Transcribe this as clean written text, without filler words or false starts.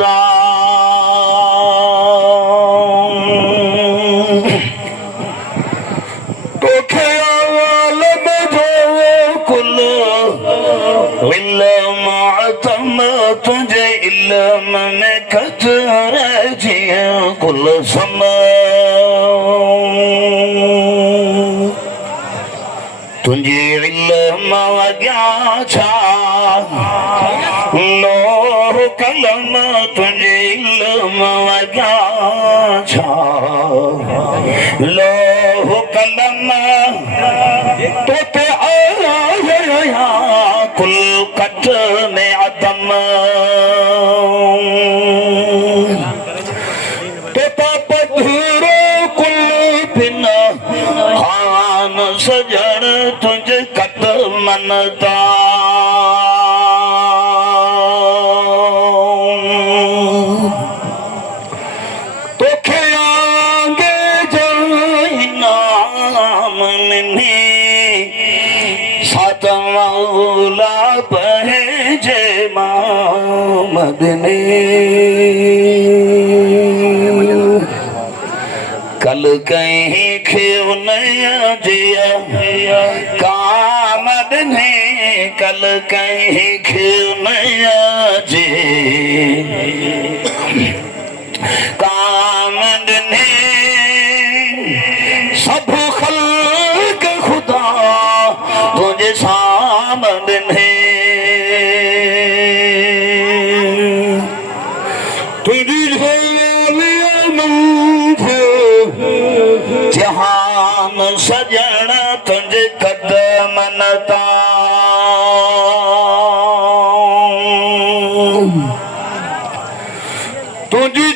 दा तो ख्याल में जो कुल इल्म अतम तुझे इल्म में कदर जिया कुल समा तुझे इल्म वग्या छा लोह कलम तुझे इल्म वग्या छा लोह कलम तो ते आया कुल कट में अदम तो पधूरो कुल बिन खान सजन तुझे कदमन दा तो खयागे जाई नाम में मौला पहजे मदने कल कहीं खेव नया जिया कामद ने कल कहीं खेव नया जी कामद ने सब खल्क खुदा तुझे सामने तुझी जहान सजन तुझे कदमन ता तुझी